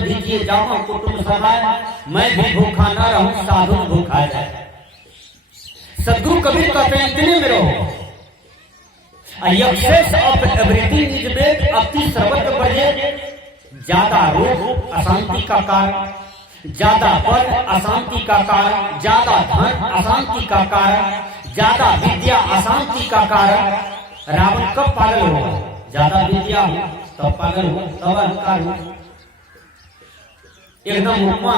न दीजिए जाओ कुटुंब सभाए, मैं भी भूखा न रहूं साधु भूखा जाए। सदगुरु कबीर कहते हैं इतने में रहो। Excess of everything is bad, अति सर्वत्र बढ़े। ज्यादा रोग अशांति का कारण, ज्यादा बल अशांति का कारण, ज्यादा धन अशांति का कारण, ज्यादा विद्या अशांति का कारण। रावण कब पागल होगा? ज्यादा विद्या हो तब पागल हो, तब अहंकार हो। एकदम उपमा,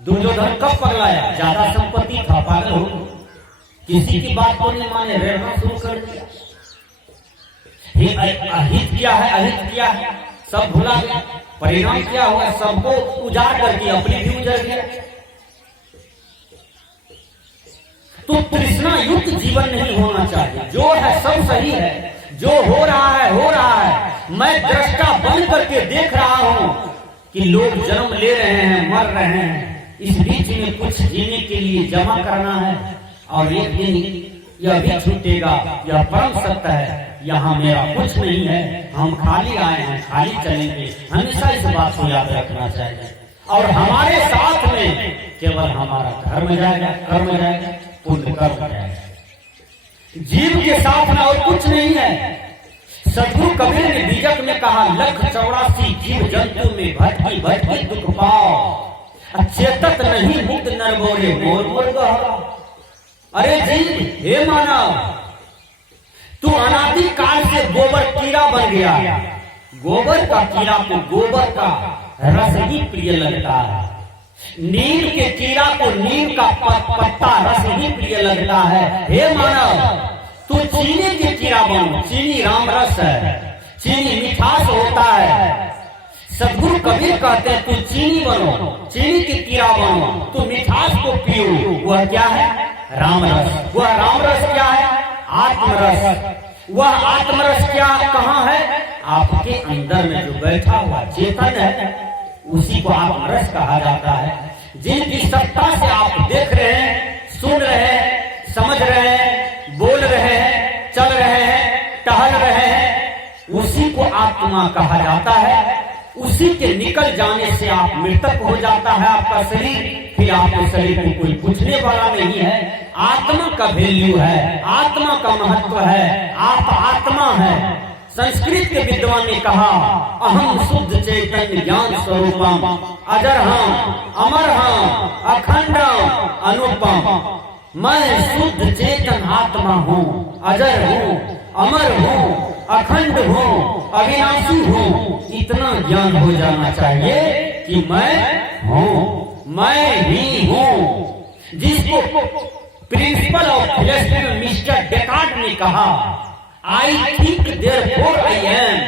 दुर्योधन कब पगलाया? ज्यादा संपत्ति था, पागल हो, किसी की बात को नहीं माने, रहना शुरू कर दिया। अहित क्या है, अहित क्या है, सब भुला गया। परिणाम क्या हुआ? सबको उजाड़ करके अपनी भी उजड़ गया। तो तृष्णा युक्त जीवन नहीं होना चाहिए। जो है सब सही है, जो हो रहा है हो रहा है। मैं दृष्टा बन करके देख रहा हूं कि लोग जन्म ले रहे हैं, मर रहे हैं। इस बीच में कुछ जीने के लिए जमा करना है और एक दिन यह भी छूटेगा। यह परम सत्य है, यहाँ मेरा कुछ नहीं है, हम खाली आए हैं, खाली चलेंगे। हमेशा इस बात को याद रखना चाहिए। और हमारे साथ में केवल हमारा धर्म जाएगा, कर्म जाएगा, पुण्य कर्म जाएगा। जीव के साथ में और कुछ नहीं है। सदगुरु कबीर ने बीजक में कहा, 184 जीव जंतु में भटकी भटकी दुख पाओ, चेतत नहीं मुक्त नर मोरे मोर मोर गहो। अरे जीव, हे मानव, तू अनादि काल से गोबर कीड़ा बन गया। गोबर का कीड़ा को गोबर का रस ही प्रिय लगता है। नीम के कीड़ा को नीम का पत्ता रस ही प्रिय लगता है। हे मानव, तू चीनी के कीड़ा बनो। चीनी राम रस है, चीनी मिठास होता है। सदगुरु कबीर कहते हैं तू चीनी बनो, चीनी के कीड़ा बनो, तू मिठास को पियो। वह क्या है? राम रस। वह राम रस क्या है? आत्मरस। वह आत्मरस क्या कहाँ है? आपके अंदर में जो बैठा हुआ चेतन है, उसी को आत्मरस कहा जाता है। जिनकी सत्ता से आप देख रहे हैं, सुन रहे हैं, समझ रहे हैं, बोल रहे हैं, चल रहे हैं, टहल रहे हैं, उसी को आत्मा कहा जाता है। उसी के निकल जाने से आप मृतक हो जाता है आपका शरीर। फिर आपके शरीर को कोई पूछने वाला नहीं है। आत्मा का वैल्यू है, आत्मा का महत्व है, आप आत्मा है। संस्कृत के विद्वान ने कहा, अहम शुद्ध चैतन्य ज्ञान स्वरूपम, अजर हम, अमर हम, अखंडम, अनुपम। मैं शुद्ध चेतन आत्मा हूँ, अजर हूँ, अमर हूँ, अखंड हूँ, अविनाशी हूँ। इतना ज्ञान हो जाना चाहिए कि मैं हूँ, मैं ही हूँ। जिसको प्रिंसिपल ऑफ फिलॉसफी में मिस्टर डेकार्ट ने कहा, I think therefore I am.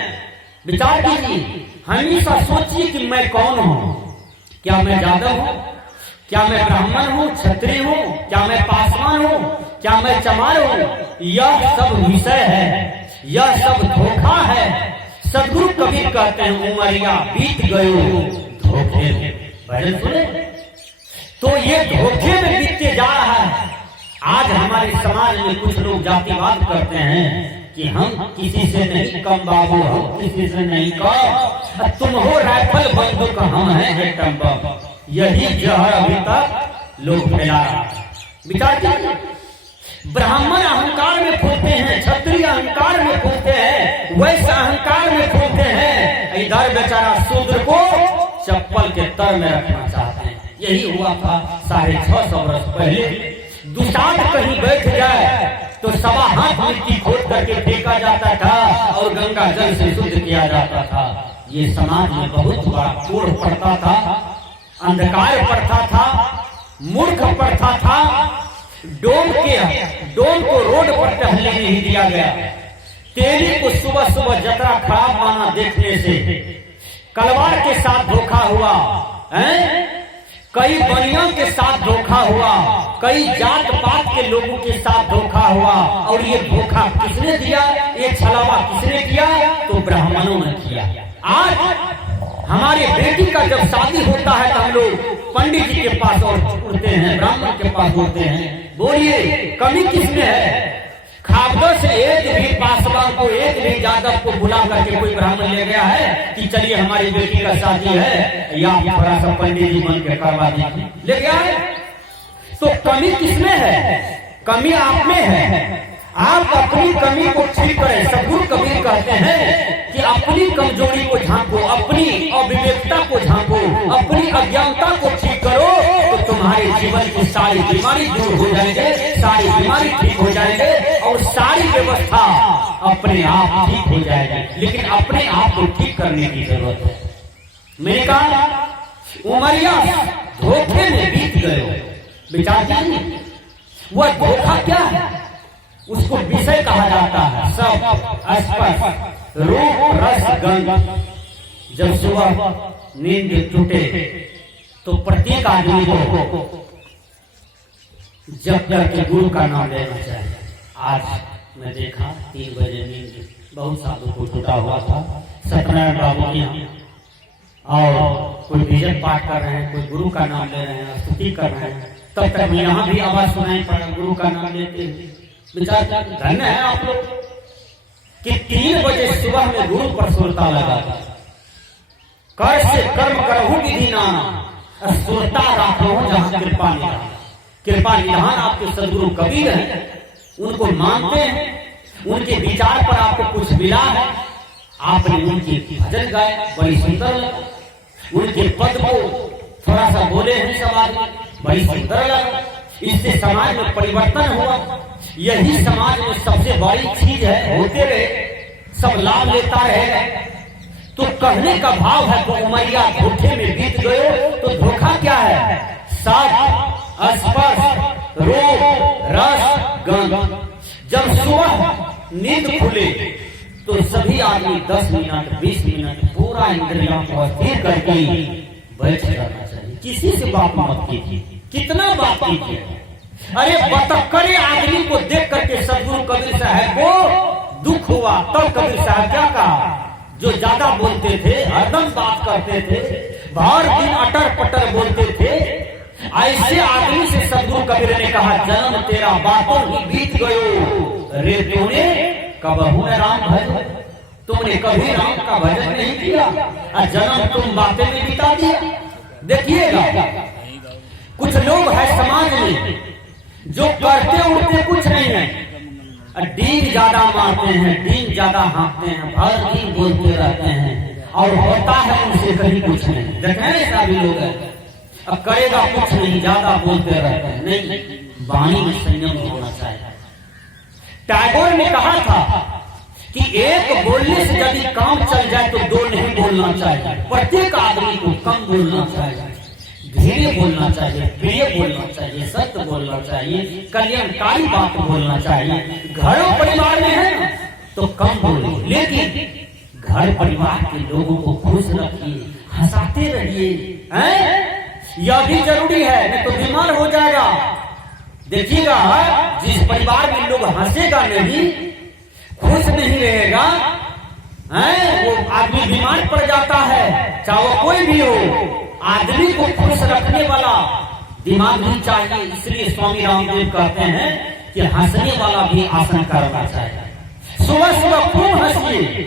विचार कीजिए, हमेशा सोचिए कि मैं कौन हूँ। क्या मैं यादव हूँ? क्या मैं ब्राह्मण हूँ, क्षत्रिय हूँ? क्या मैं पासवान हूँ? क्या मैं चमार हूँ? यह सब विषय है, यह सब धोखा है। सदगुरु कबीर कहते हैं, उमरिया बीत गयो धोखे में। भजन सुने? तो ये धोखे में बीतते जा रहा है। आज हमारे समाज में कुछ लोग जातिवाद करते हैं कि हम किसी से नहीं कम बाबू, हम किसी से नहीं कम, तुम हो राइफल बंदूक, हम हैं एटम बम। यही जहर अभी तक लोग फैला रहा है। विचार कीजिए, ब्राह्मण अहंकार में फूलते हैं, क्षत्रिय अहंकार में फूलते हैं, वैश्य अहंकार में फूलते हैं। इधर बेचारा शूद्र को चप्पल के तर में रखना चाहते हैं। यही हुआ था 650 वर्ष पहले। दुशाट कहीं बैठ जाए तो 1.25 हाथ मिट्टी खोद करके फेंका जाता था और गंगा जल से शुद्ध किया जाता था। ये समाज में बहुत बड़ा कोढ़ पड़ता था, अंधकार पड़ता था, मूर्ख पड़ता था। डोम को रोड पर टहलने नहीं दिया गया। तेरी को सुबह सुबह जतरा खराब माना देखने से। कलवार के साथ धोखा हुआ है, कई बनियों के साथ धोखा हुआ, कई जात पात के लोगों के साथ धोखा हुआ। और ये धोखा किसने दिया? ये छलावा किसने किया? तो ब्राह्मणों ने किया। आज हमारे बेटी का जब शादी होता है तो हम लोग पंडित जी के पास और उड़ते हैं, ब्राह्मण के पास उड़ते हैं। बोलिए कमी किसमें है? खा प्रतापगढ़ से एक भी पासवान को, एक भी यादव को बुला करके कोई ब्राह्मण ले गया है कि चलिए हमारी बेटी का शादी है या थोड़ा सा पंडित जी बन के करवा दीजिए, ले गया है? तो कमी किसमें है? कमी आप में है। आप अपनी कमी को ठीक करें। सद्गुरु कबीर कहते हैं कि अपनी कमजोरी को झांको, अपनी अविवेकता को झांको, अपनी अज्ञानता को ठीक करो तो तुम्हारे जीवन की सारी बीमारी दूर हो जाएंगे, सारी बीमारी ठीक हो जाएंगे और सारी व्यवस्था अपने आप ठीक हो जाएगी। लेकिन अपने आप को ठीक करने की जरूरत है। मैंने कहा उमरिया धोखे में बीत गए। विचार कीजिए वह धोखा क्या है? उसको विषय कहा जाता है। सब स्पर्श रूप रस गंध। जब सुबह नींद टूटे तो प्रत्येक आदमी को जब करके गुरु का नाम लेना चाहिए। आज मैं देखा 3 बजे नींद बहुत सालों को टूटा हुआ था सत्यनारायण बाबू के यहाँ, और कोई भजन पाठ कर रहे हैं, कोई गुरु का नाम ले रहे हैं, स्तुति कर रहे हैं, तब तक यहाँ भी आवाज सुनाई पड़ा गुरु का नाम लेते हैं। विचार धन्य है आप लोग कि 3 बजे सुबह में गुरु पर सुरता लगा। कर से कर्म करहु विधि नाम, सुरता राखो जहाँ कृपा निधान। कृपा निधान आपके सद्गुरु कबीर हैं, उनको मानते हैं, उनके विचार पर आपको कुछ मिला है, आपने उनके भजन गाए, बड़ी सुंदर लगा। उनके पद को थोड़ा सा बोले हैं समाज में, बड़ी सुंदर लगा। इससे समाज में परिवर्तन हुआ। यही समाज में सबसे बड़ी चीज है, होते रहे, सब लाभ लेता रहे। तो कहने का भाव है तो उमरिया धोखे में बीत गए। तो धोखा क्या है? सब स्पर्श रूप रस गंध। जब सुबह नींद खुले तो सभी आदमी 10 मिनट 20 मिनट पूरा इंद्रियों को स्थिर करके बैठ जाना चाहिए। किसी से बात मत कीजिए। कितना बात कीजिए? अरे बतक्करे आदमी को देख करके सद्गुरु कबीर साहब को दुख हुआ। तब कबीर साहब क्या कहा? जो ज्यादा बोलते थे, हरदम बात करते थे, भर दिन अटर पटर बोलते थे, ऐसे आदमी से सद्गुरु कबीर ने कहा जन्म तेरा बातों ही बीत गयो रे तूने कबहू न राम भजो। तुमने कभी राम का भजन नहीं किया और जन्म तुम बातें में बिता दिया। देखिएगा कुछ लोग है समाज में जो करते उड़ते कुछ नहीं है, डीन ज्यादा मारते हैं, डीन ज्यादा हाँकते हैं, भर दिन बोलते रहते हैं और होता है उनसे कहीं कुछ नहीं। देखें ऐसा भी लोग है, अब करेगा कुछ नहीं, ज्यादा बोलते रहते हैं। नहीं, वाणी में संयम होना चाहिए। टैगोर ने कहा था कि एक बोलने से यदि काम चल जाए तो 2 नहीं बोलना चाहिए। प्रत्येक आदमी को कम बोलना चाहिए, धीरे बोलना चाहिए, प्रिय बोलना चाहिए, सत्य बोलना चाहिए, कल्याणकारी बात बोलना चाहिए। घरों परिवार में है तो कम बोलिए, लेकिन घर परिवार के लोगों को खुश रखिए, हंसाते रहिए, यह भी जरूरी है, नहीं तो बीमार हो जाएगा। देखिएगा जिस परिवार में लोग हंसेगा नहीं, खुश नहीं रहेगा, वो आदमी बीमार पड़ जाता है। चाहे वो कोई भी हो, आदमी को खुश रखने वाला दिमाग भी चाहिए। इसलिए स्वामी रामदेव कहते हैं कि हंसने वाला भी आसन करना चाहिए। सुबह सुबह खूब हंसिए,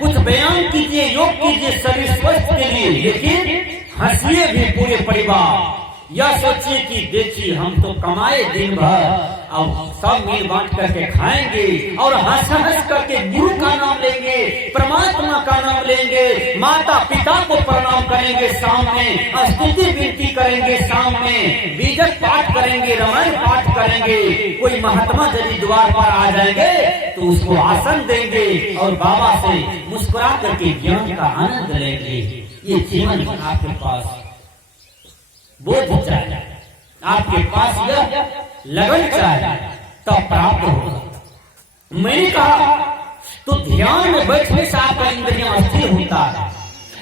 कुछ व्यायाम कीजिए, योग कीजिए शरीर स्वस्थ के लिए, लेकिन हंसिए भी पूरे परिवार। यह सोचिए कि देखिए हम तो कमाए दिन भर, अब सब मिल बांट करके खाएंगे और हंस हंस करके गुरु का नाम लेंगे, परमात्मा का नाम लेंगे, माता पिता को प्रणाम करेंगे, सामने स्तुति विनती करेंगे, सामने बीजक पाठ करेंगे, रामायण पाठ करेंगे। कोई महात्मा यदि द्वार पर आ जाएंगे तो उसको आसन देंगे और बाबा से मुस्कुरा करके ज्ञान का आनंद लेंगे। ये जीवन आपके पास बोध चाहिए, आपके पास यह लगन चाहिए, तब प्राप्त होगा। मैंने कहा तो ध्यान में बैठने से आपका इंद्रियां स्थिर होता है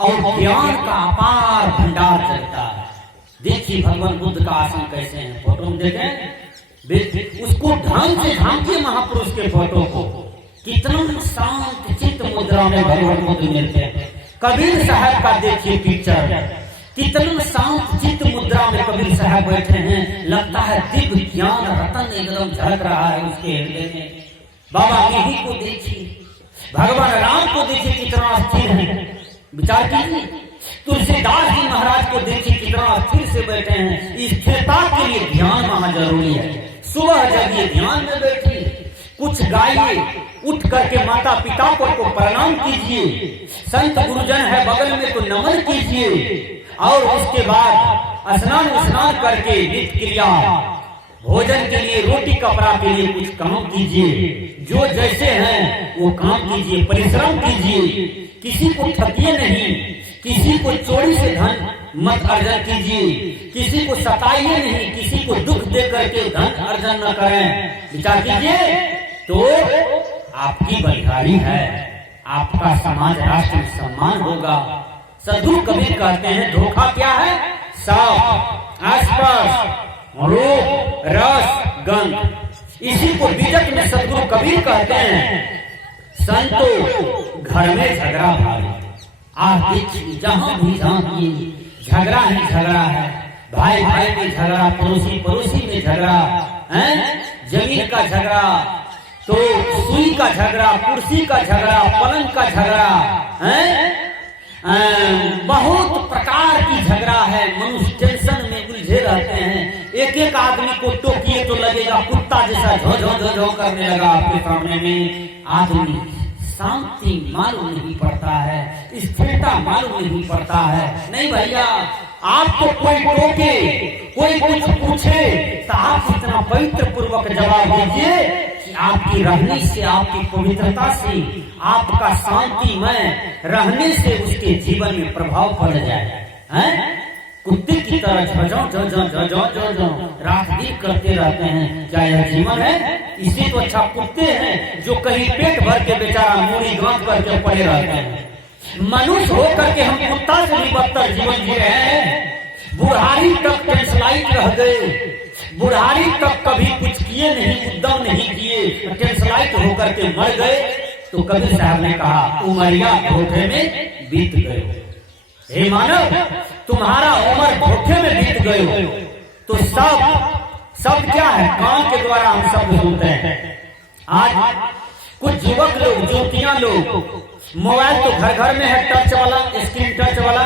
और ज्ञान का अपार भंडार चलता है। देखिए भगवान बुद्ध का आसन कैसे है, फोटो में देखें, उसको ढंग से झांकिए महापुरुष के फोटो को, कितना शांत चित्त मुद्रा में भगवान बुद्ध मिलते हैं। कबीर साहब का देखिए पिक्चर, कितने शांत चित्त मुद्रा में कबीर साहब बैठे हैं, लगता है दिव्य ज्ञान रतन एकदम झलक रहा है उसके हृदय में। बाबा यही को देखिए, भगवान राम को देखिए कितना स्थिर है, विचार कीजिए। तुलसीदास जी महाराज को देखिए कितना स्थिर से बैठे हैं। स्थिरता के लिए ध्यान वहां जरूरी है। सुबह जगिए, ध्यान में बैठिए, कुछ गाइए, उठ करके माता पिता को प्रणाम कीजिए, संत गुरुजन है बगल में तो नमन कीजिए, और उसके बाद स्नान करके नित्य क्रिया भोजन के लिए, रोटी कपड़ा के लिए कुछ काम कीजिए। जो जैसे हैं वो काम कीजिए, परिश्रम कीजिए, किसी को ठगिए नहीं, किसी को चोरी से धन मत अर्जन कीजिए, किसी को सताइए नहीं, किसी को दुख दे करके धन अर्जन न करें। विचार कीजिए तो आपकी बलिहारी है, आपका समाज राष्ट्र में सम्मान होगा। सदगुरु कबीर कहते हैं धोखा क्या है? साफ आसपास रूप रस गंध। इसी को बीजक में सदगुरु कबीर कहते हैं संतो घर में झगड़ा भारी। आप देखिए जहां भी झांकिए झगड़ा ही झगड़ा है, भाई भाई में झगड़ा, पड़ोसी पड़ोसी में झगड़ा है, जमीन का झगड़ा, तो सुई का झगड़ा, कुर्सी का झगड़ा, पलंग का झगड़ा है, बहुत प्रकार की झगड़ा है। मनुष्य टेंशन में उलझे रहते हैं। एक एक आदमी को टोकिए तो लगेगा कुत्ता जैसा झो झो झो झो करने लगा आपके सामने में। आदमी शांति मालूम नहीं पड़ता है, स्थिरता मालूम नहीं पड़ता है। नहीं भैया, आपको कोई टोके, कोई कुछ पूछे तो आप इतना पवित्र पूर्वक जवाब दीजिए कि आपकी रहने से, आपकी पवित्रता से, आपका शांतिमय रहने से उसके जीवन में प्रभाव पड़ जाए। हैं? कुत्ते की तरह झो रात दिन करते रहते हैं, क्या यह जीवन है? इसी तो अच्छा कुत्ते हैं जो कहीं पेट भर के बेचारा मूड़ी गांठ करके पड़े रहते हैं। मनुष्य होकर के हम कुत्ता से भी बदतर जीवन जी रहे हैं। बुढ़ारी तक टेंशलाइट रह गए, बुढ़ारी तक कभी कुछ किए नहीं, उद्यम नहीं किए, टेंशलाइट होकर के मर गए। तो कबीर साहब ने कहा उमरिया धोखे में बीत गए। हे मानव, तुम्हारा उम्र धोखे में बीत गए। तो सब क्या है? काम के द्वारा हम सब सुनते हैं। आज कुछ युवक लोग, ज्योतियां लोग, मोबाइल तो घर घर में है, टच वाला, स्क्रीन टच वाला,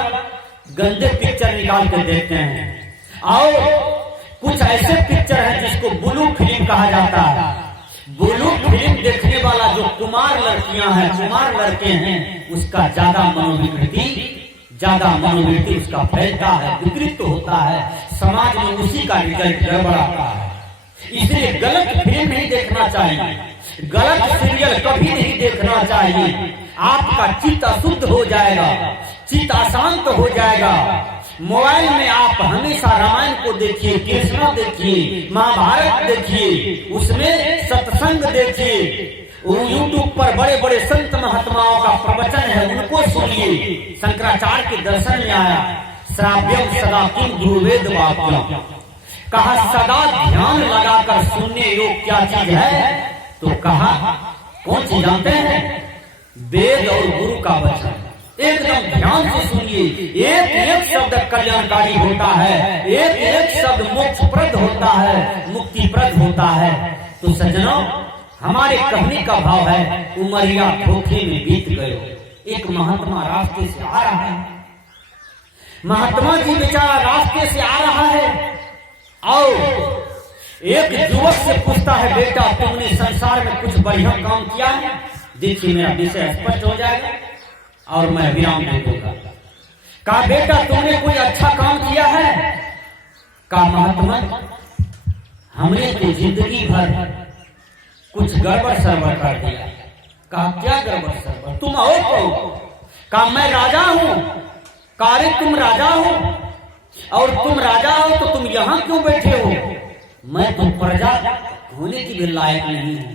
गंदे पिक्चर निकाल के देखते हैं। और कुछ ऐसे पिक्चर हैं जिसको ब्लू फिल्म कहा जाता है। ब्लू फिल्म देखने वाला जो कुमार लड़कियां हैं, कुमार लड़के हैं, उसका ज्यादा मनोवृत्ति उसका फैलता है, विकृत होता है, समाज में उसी का रिजल्ट गड़बड़ाता है। इसलिए गलत फिल्म नहीं देखना चाहिए, गलत सीरियल कभी नहीं देखना चाहिए। आपका चित्त अशुद्ध हो जाएगा, चित्त अशांत हो जाएगा। मोबाइल में आप हमेशा रामायण को देखिए, कृष्ण देखिए, महाभारत देखिए, उसमें सत्संग देखिए। यूट्यूब पर बड़े बड़े संत महात्माओं का प्रवचन है, उनको सुनिए। शंकराचार्य के दर्शन में आया श्राव्यम सदा किम ध्रुवेद वाक्यम, कहा सदा ध्यान लगाकर सुनने योग क्या चीज है? तो कहा कौन चीज जानते हैं? वेद और गुरु का वचन। एकदम ध्यान से सुनिए, एक एक शब्द कल्याणकारी होता है, एक एक शब्द मोक्षप्रद होता है, मुक्तिप्रद होता है। तो सज्जनों, हमारे कहने का भाव है उमरिया धोखे में बीत गए। एक महात्मा रास्ते से आ रहा है, महात्मा जी बेचारा रास्ते से आ रहा है, और एक युवक से पूछता है बेटा तुमने संसार में कुछ बढ़िया काम किया है? देखिए मेरा विषय स्पष्ट हो जाएगा और मैं विराम नहीं दूंगा। कहा बेटा तुमने कोई अच्छा काम किया है? कहा महात्मा हमने तो जिंदगी भर कुछ गड़बड़ सरबड़ कर दिया। कहा क्या गड़बड़ सरबड़? तुम हो कौन? कहा मैं राजा हूं। कहा अरे तुम राजा हो, और तुम राजा हो तो तुम यहाँ क्यों बैठे हो? मैं तो प्रजा होने की भी लायक नहीं हूं।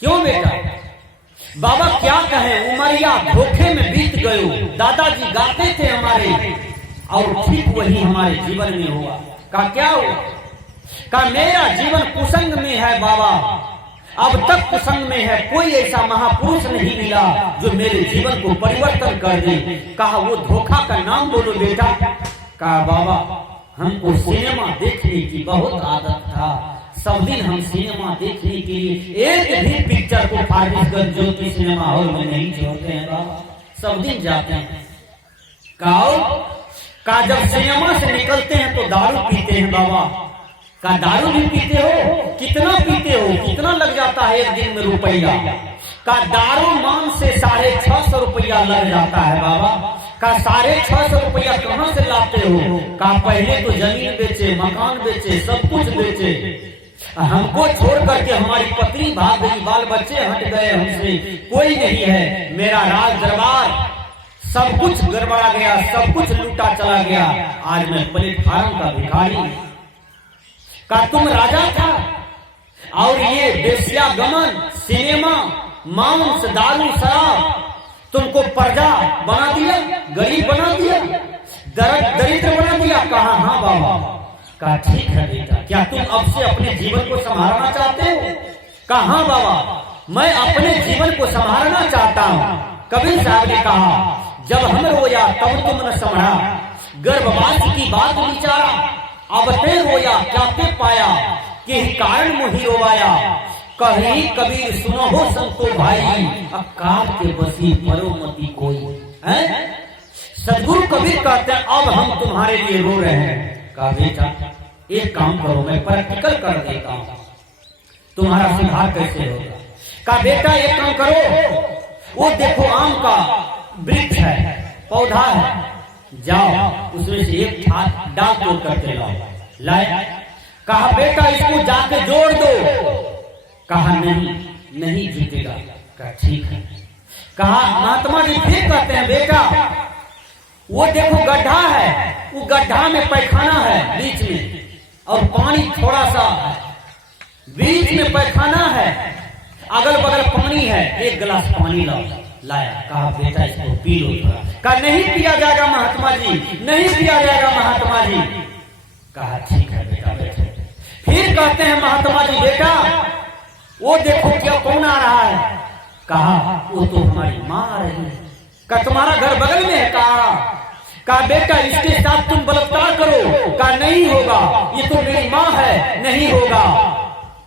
क्यों बेटा? बाबा क्या कहें, उमरिया धोखे में बीत गयो। दादाजी गाते थे हमारे, और ठीक वही हमारे जीवन में हुआ। कहा क्या हुआ? कहा मेरा जीवन कुसंग में है बाबा, अब तक कुसंग में है। कोई ऐसा महापुरुष नहीं मिला जो मेरे जीवन को परिवर्तन कर दे। कहा वो धोखा का नाम बोलो बेटा। कहा बाबा हमको सिनेमा देखने की बहुत आदत था, सब दिन हम सिनेमा देखने के लिए एक भी पिक्चर को फारबिसगंज ज्योति सिनेमा हॉल में नहीं छोड़ते हैं बाबा, सब दिन जाते हैं। का जब सिनेमा से निकलते हैं तो दारू पीते हैं बाबा। का दारू भी पीते हो? कितना पीते हो? कितना लग जाता है एक दिन में रुपया? का दारू मान से 650 रुपया लग जाता है बाबा। का 650 रुपया कहाँ से लाते हो? का पहले तो जमीन बेचे, मकान बेचे, सब कुछ बेचे, हमको छोड़ करके हमारी पत्नी भाग गई, बाल बच्चे हट गए, हमसे कोई नहीं है, मेरा राज दरबार सब कुछ गड़बड़ा गया, सब कुछ लूटा चला गया, आज मैं प्लेटफार्म का भिखारी। का तुम राजा था और ये बेश्या गमन, सिनेमा, मांस, दारू, शराब तुमको प्रजा बना दिया, गरीब बना दिया, दरिद्र बना दिया। कहा हाँ बाबा। कहा ठीक है बेटा, क्या तुम अब से अपने जीवन को संभालना चाहते हो? कहा हाँ बाबा, मैं अपने जीवन को संभालना चाहता हूँ। कबीर साहब ने कहा जब हम रोया तब तुम न संभरा, गर्भवास की बात विचारा, अब ते रोया क्या ते पाया, कि कारण मुही रोवाया, कही कबीर सुनो हो संतो भाई, अकाल के बसी परोमति कोई है। सदगुरु कबीर कहते हैं अब हम तुम्हारे लिए रो रहे हैं। कहा बेटा एक काम करो, मैं प्रैक्टिकल कर देता हूँ, तुम्हारा सुधार कैसे होगा। कहा बेटा एक काम करो, वो देखो आम का वृक्ष है, पौधा है, जाओ उसमें से एक डाल तोड़ करके लाओ। लाए। कहा बेटा इसको जाके जोड़ दो। कहा नहीं जुटेगा। कहा ठीक है। कहा महात्मा जी फिर कहते हैं बेटा वो देखो गड्ढा है, वो गड्ढा में पैखाना है बीच में, और पानी थोड़ा सा है, बीच में पैखाना है, अगल बगल पानी है, एक गिलास पानी लाओ। लाया। कहा बेटा इसको पी लो। कहा नहीं पिया जाएगा महात्मा जी, नहीं पिया जाएगा महात्मा जी। कहा ठीक है बेटा बैठो। फिर कहते हैं महात्मा जी बेटा वो देखो क्या कौन आ रहा है। कहा वो तो हमारी माँ आ रही है। कहा तुम्हारा घर बगल में है। कहा बेटा इसके साथ तुम बलात्कार करो। कहा नहीं होगा, ये तो मेरी माँ है, नहीं होगा।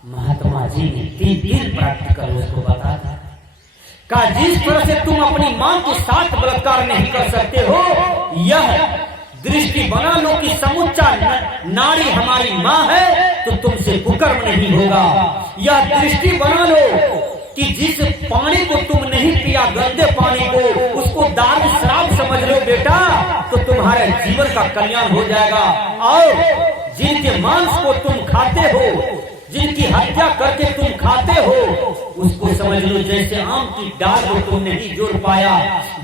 महात्मा जी ने 3 दिन प्रैक्टिकल उसको बता था। कहा जिस तरह से तुम अपनी माँ के साथ बलात्कार नहीं कर सकते हो, यह दृष्टि बना लो कि समुच्चा नारी हमारी माँ है, तो तुमसे कुकर्म नहीं होगा। यह दृष्टि बना लो कि जिस पानी को तुम नहीं पिया, गंदे पानी को, उसको दारू शराब समझ लो बेटा, तो तुम्हारे जीवन का कल्याण हो जाएगा। और जिनके मांस को तुम खाते हो, जिनकी हत्या करके तुम खाते हो, उसको समझ लो जैसे आम की डाल को तुम नहीं जोड़ पाया।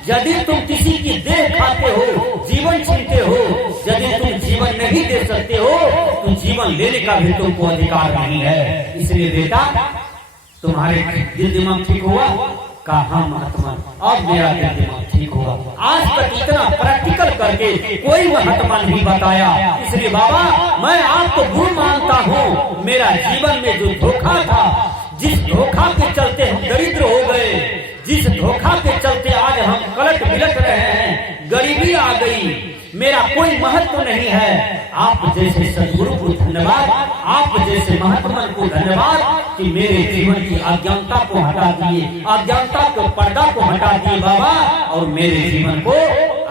यदि तुम किसी की देह खाते हो, जीवन छीनते हो, यदि तुम जीवन नहीं दे सकते हो, तो जीवन लेने का भी तुमको अधिकार नहीं है। इसलिए बेटा तुम्हारे दिल दिमाग ठीक हुआ। कहा महात्मा अब मेरा दिल दिमाग ठीक हुआ। आज तक इतना प्रैक्टिकल करके कोई महात्मा नहीं बताया, इसलिए बाबा मैं आपको गुरु मानता हूँ। मेरा जीवन में जो धोखा था, जिस धोखा के चलते हम दरिद्र हो गए, जिस धोखा के चलते आज हम कलट बिलट रहे हैं, गरीबी आ गई, मेरा कोई महत्व नहीं है। आप जैसे सदगुरु को धन्यवाद, आप जैसे महात्मा को धन्यवाद कि मेरे जीवन की अज्ञानता को हटा दिए, अज्ञानता को पर्दा को हटा दिए बाबा, और मेरे जीवन को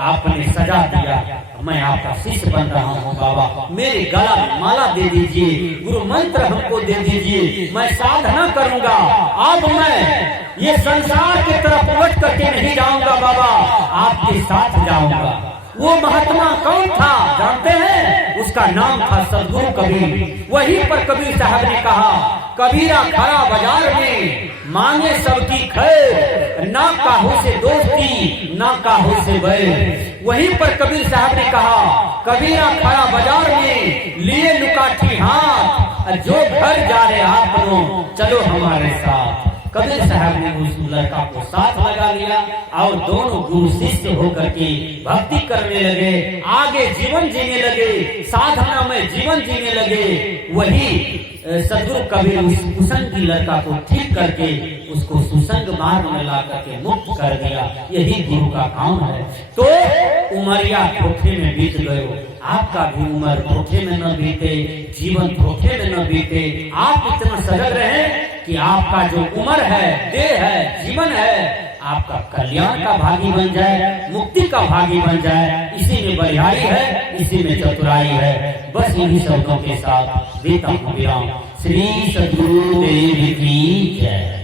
आपने सजा दिया। मैं आपका शिष्य बन रहा हूँ बाबा। मेरे गला में माला दे दीजिए, गुरु मंत्र हमको दे दीजिए, मैं साधना करूँगा। अब मैं ये संसार की तरफ उलट करके नहीं जाऊँगा बाबा, आपके साथ जाऊँगा। वो महात्मा कौन था जानते हैं? उसका नाम था सदगुरु कबीर। वहीं पर कबीर साहब ने कहा कबीरा खड़ा बाजार में, मांगे सबकी खैर, ना काहू से दोस्ती, ना काहू से बैर। वहीं पर कबीर साहब ने कहा कबीरा खड़ा बाजार में, लिए लुकाठी हाथ, जो घर जा रहे आप लोग चलो हमारे साथ। कबीर साहब ने उस लड़का को साथ लगा लिया और दोनों गुरु शिष्य होकर के भक्ति करने लगे, आगे जीवन जीने लगे, साधना में जीवन जीने लगे। वही सदगुरु कबीर उस कुसंगी लड़का को ठीक करके उसको सुसंग मार्ग में ला करके मुक्त कर दिया। यही गुरु का काम है। तो उमरिया धोखे में बीत गए, आपका भी उम्र धोखे में न बीते, जीवन धोखे में न बीते। आप इतना सजग रहे कि आपका जो उम्र है, देह है, जीवन है, आपका कल्याण का भागी बन जाए, मुक्ति का भागी बन जाए। इसी में बलिहारी है, इसी में चतुराई है। बस इन्हीं शब्दों के साथ देता हूँ विराम। श्री सद्गुरु देव की जय।